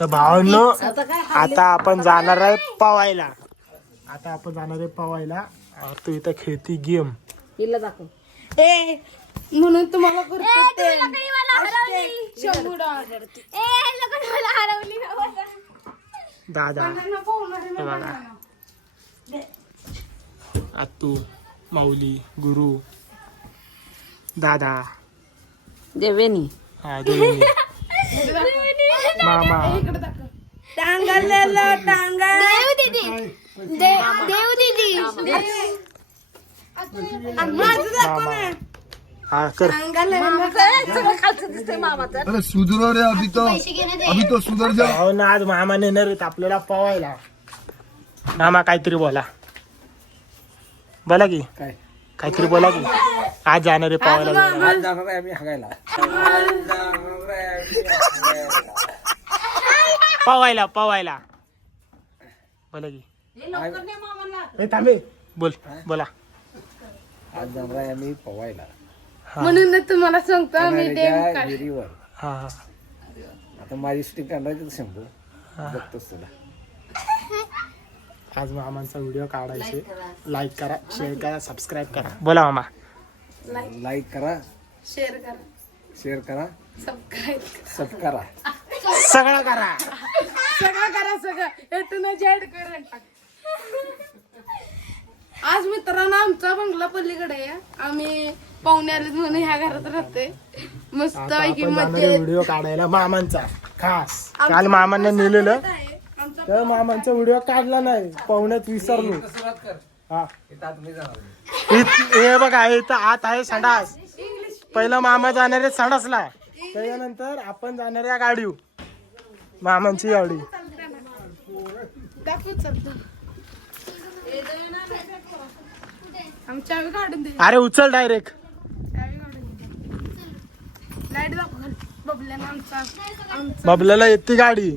तर भावांनो आता आपण जाणार आहे पवायला. तू इथं खेळती गेम. हिला दाखव. म्हणून तुम्हाला करतो ते. दादा हे बघा, आतू, माऊली, गुरु, दादा, देवेनी हा देवेनी, मामा, टांगलेलं टांगल. मामा. हा कर. अरे सुधरो रे, अभी तो सुधर जा. हो ना, आज मामा नेणार आहेत आपल्याला पवायला. मामा काहीतरी बोला की काहीतरी बोला की. आज जाणार आहे पवायला. पवायला बोला की. थांबे बोला. आज जाणार आहे आम्ही पवायला. म्हणून तुम्हाला सांगतो आम्ही विहिरीवर. हा आता माझी स्टिक आणलाय शंभू बघतोस तुला. आज मामांचा व्हिडिओ काढायचे. लाईक करा, शेअर करा, सबस्क्राईब करा. बोला मामा. लाईक करा, शेअर करा, सब करा, सगळं करा. आज मित्रांनो आमचा बंगला पल्लीकडे आहे. आम्ही पाहुणे आले म्हणून ह्या घरात राहतोय. मस्त पैकी मजा. व्हिडिओ काढायला मामांचा खास. काल मामांना नेलेलं तर मामांचा व्हिडिओ काढला नाही, पाहुण्यात विसरलो. हा हे बघा, इथं आत आहे संडास. पहिला मामा जाणार आहे संडासला, त्याच्यानंतर आपण जाणार आहे गाडीव. मामांची गाडी. आमच्या आम्ही काढून दे. अरे उचल डायरेक्ट. लाईट दाखव बबल्यानं आमचा बबल्याला येते गाडी.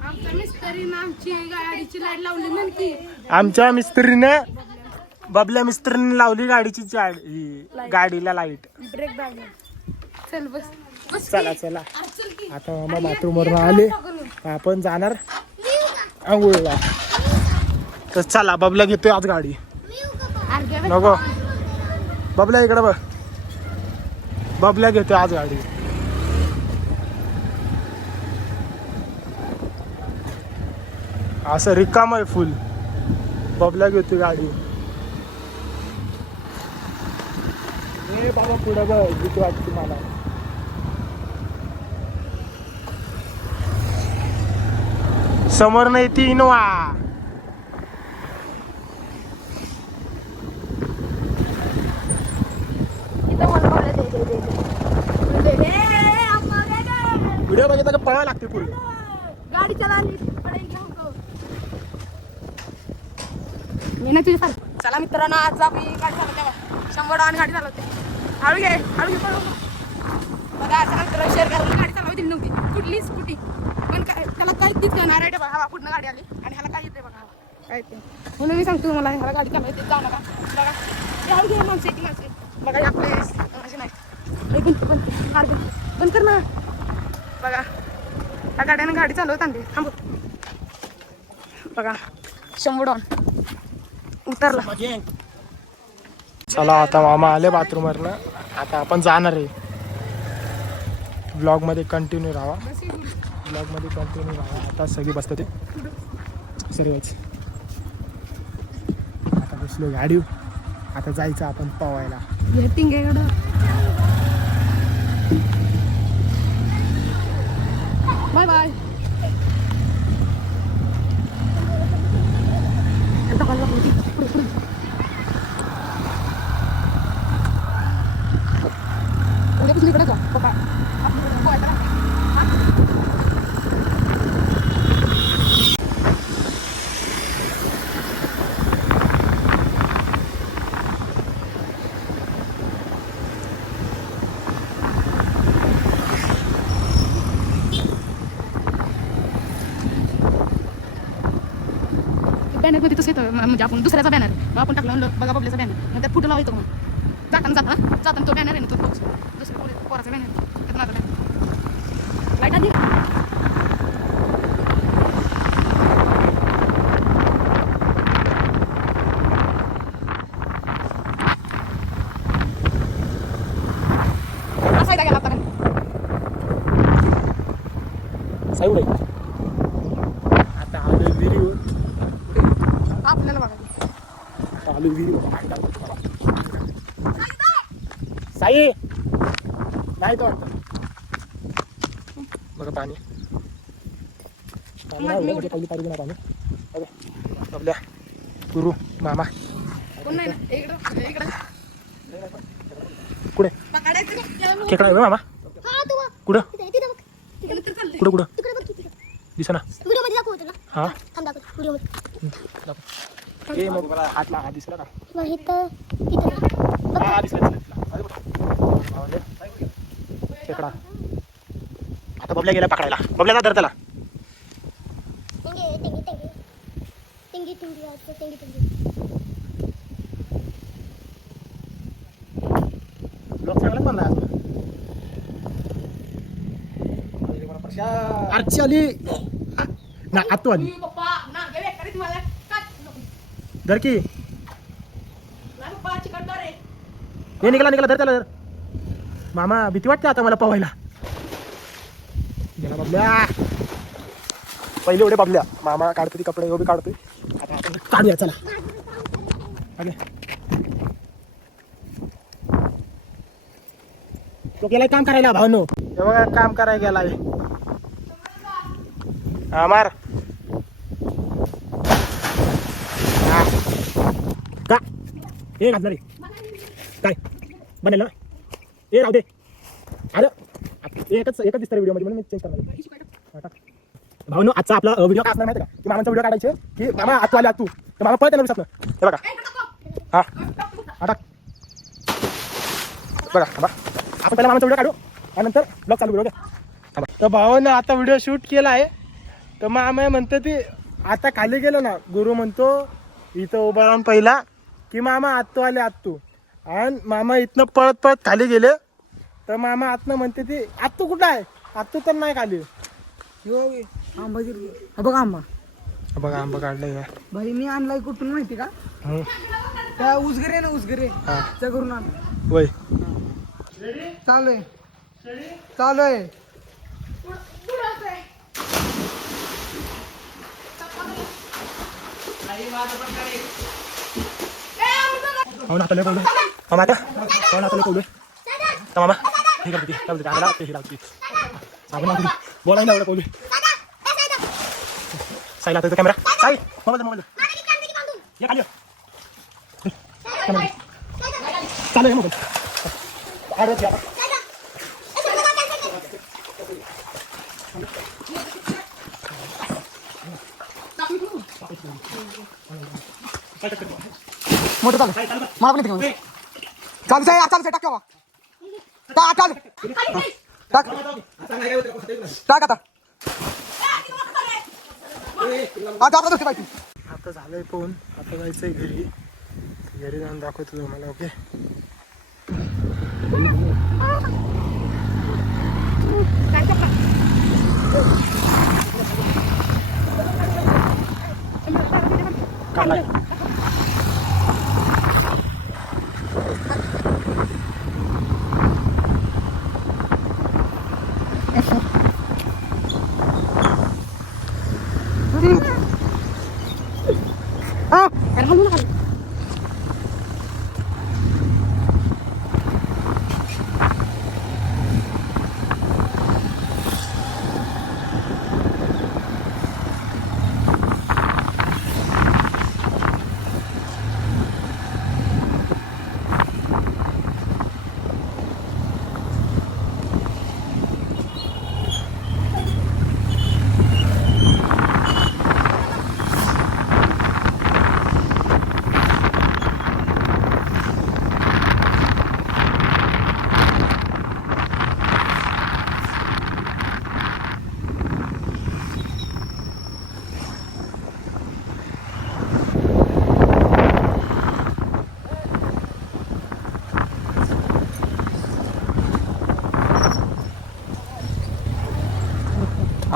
आमच्या मिस्त्रीनं आमची गाडीची लाईट लावली म्हणती. आमच्या मिस्त्रीने बबल्या मिस्त्रीने लावली गाडीची गाडीला लाईट. ब्रेक दाबला. चल बस. चला आता मामा बाथरूम वरून आले, आपण जाणार आंघोळीला. तर चला, बबल्या घेतोय आज गाडी. नको बबल्या इकडे बघ. बबल्या घेतोय आज गाडी. असं रिकाम आहे फुल. बबल्या घेतोय गाडी. ए बाबा पुढे बघ, भीती वाटते मला. समोर नाही ती इनोवा. व्हिडिओ बघितला का पळायला लागते पुढे. गाडी चला मी ना तुझी चला मित्रांनो, आज आम्ही गाडी चालवते. 100 डावाने गाडी चालवते. हळू घे पळू. बघा चला मित्रांनो, शेअर करायला गाडी चालवायची नव्हती. कुठली स्कूटी पण काय त्याला काय तीच करणार आहे. बघा हवा पुढनं गाडी आली आणि ह्याला काय येते बघा, काय येते. म्हणून मी सांगतो मला, ह्याला गाडी चालवायची जाऊ नका. बघा हळू घे माणसे. बघा आपले माझे नाही. बंद कर ना. बघा त्या गाड्याने गाडी चालवत आणली. थांबू बघा. 100 डाऊन उतरला. चला आता मामा आले बाथरूम वरनं. आता आपण जाणार आहे. ब्लॉग मध्ये कंटिन्यू राहा. आता सगळी बसतात ते सर्वच. आता बसलो गाडी. आता जायचं आपण पवायला. वेटिंग आहे एवढं. Bye bye. उद्यापासून इकडे जा पप्पा. बॅनर मध्ये तसं येतं, म्हणजे आपण दुसऱ्याचा बॅनर मग आपण टाकलं बघा बबल्याचा बॅनर, मग त्यात फोटो लावायचं. मग जाताना तो बॅनर आहे ना, तो दुसऱ्या पोराचा बॅनर. माझा बॅनर लाईट आली. साई उडे आता आलो विहिरीवर. आपल्याला बघा आता आलो विहिरीवर. साई नाही तो वाटतं. बघा पाणी म्हणजे पहिली पाहिजे ना पाणी. आपल्या गुरु मामा कोण नाही ना इकडं इकडं कुठे पकडायचं का? त्याला मग खेकडा आहे ना मामा कुठं तिकडं तर चाललंय. कुठं कुठं दिसा ना व्हिडिओमध्ये दाखवतो ना हा थांब दाखवतो व्हिडिओमध्ये ए मग हातला हात दिसला का मग इथं तिथं हा दिसला दिसला दिसला. खेकडा आता बबल्या गेला पकडायला. बबल्याला धर त्याला. टिंगे टिंगे टिंगे टिंगी टिंगी वाजते टिंगी टिंगी लोक चांगलाच म्हणला आरची आली ना आतू आली. पप्पा ना गेले कधी तुम्हाला काट नको. धर की नाही पप्पा चिकन रे. हे निघाला निघाला धर त्याला धर. मामा भीती वाटते आता मला पवायला. गेला बबल्या. पहिले एवढे बबल्या मामा काढतो ती कपडे उभे काढतोय. आता आपण काढूया चला. अगे तो गेलाय काम करायला भावनो. हे बघा काम करायला गेलाय. हा मार हा. का हे घातलं रे काय बनेल ना. ए राहू दे. अरे एकच दिसतं व्हिडिओ मध्ये म्हणून मी चेंज करणार. भाऊनो आजचा आपला व्हिडिओ काय असणार माहिती का की मामाचा व्हिडिओ काढायचे की मामा आतू आले आतू तर मामा पळते ना दिसत. हे बघा हा आता बघा बघा आपण पहिला मामाचा व्हिडिओ काढू आणि नंतर ब्लॉग चालू करू. तर भावानं आता व्हिडिओ शूट केला आहे. तर मामा म्हणतं ते आता खाली गेलो ना गुरु म्हणतो इथं उभा राहून पहिला की मामा आत्तू आले आत्तू. आणि मामा इथनं पळत पळत खाली गेले. तर मामा आतनं म्हणते ती आत्तू कुठं आहे. आत्तू तर नाही खाली. आंबा बघा आंबा बघा आंबा काढलाय. भाई मी आणलाय कुठून माहिती का हं. त्या उसगरे ना उसगरे हा त्या करून आण. वय चालू आहे चालू आहे. हो ना आता लय बोलू मामा आता हो ना आता लय बोलू तर मामा हे करते काय बोलते आम्हाला ते हे लावते साबण लावते बोलाय ना एवढं बोलू. साई लावतो कॅमेरा. साई मोबाईल ये खाली चालू आहे मोबाईल. आडवत घ्या मोठं चालू मला पण येते चालू चालू टाक का टाक टाक टाक आता आता झालंय फोन. आता जायचंय घरी. घरी जाऊन दाखवतो तुम्हाला. ओके काढलाय.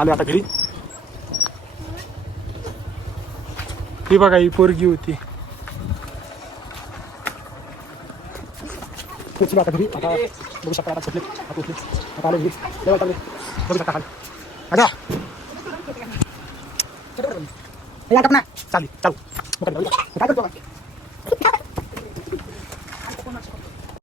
आले आता घरी. ही बघा ही पोरगी होती. आता घरी आता बघू शकता. आता सुटले आता उठले आता आले घरी. बघू शकता खाली. अच्छा हे आटप ना चालेल चालू काय करतो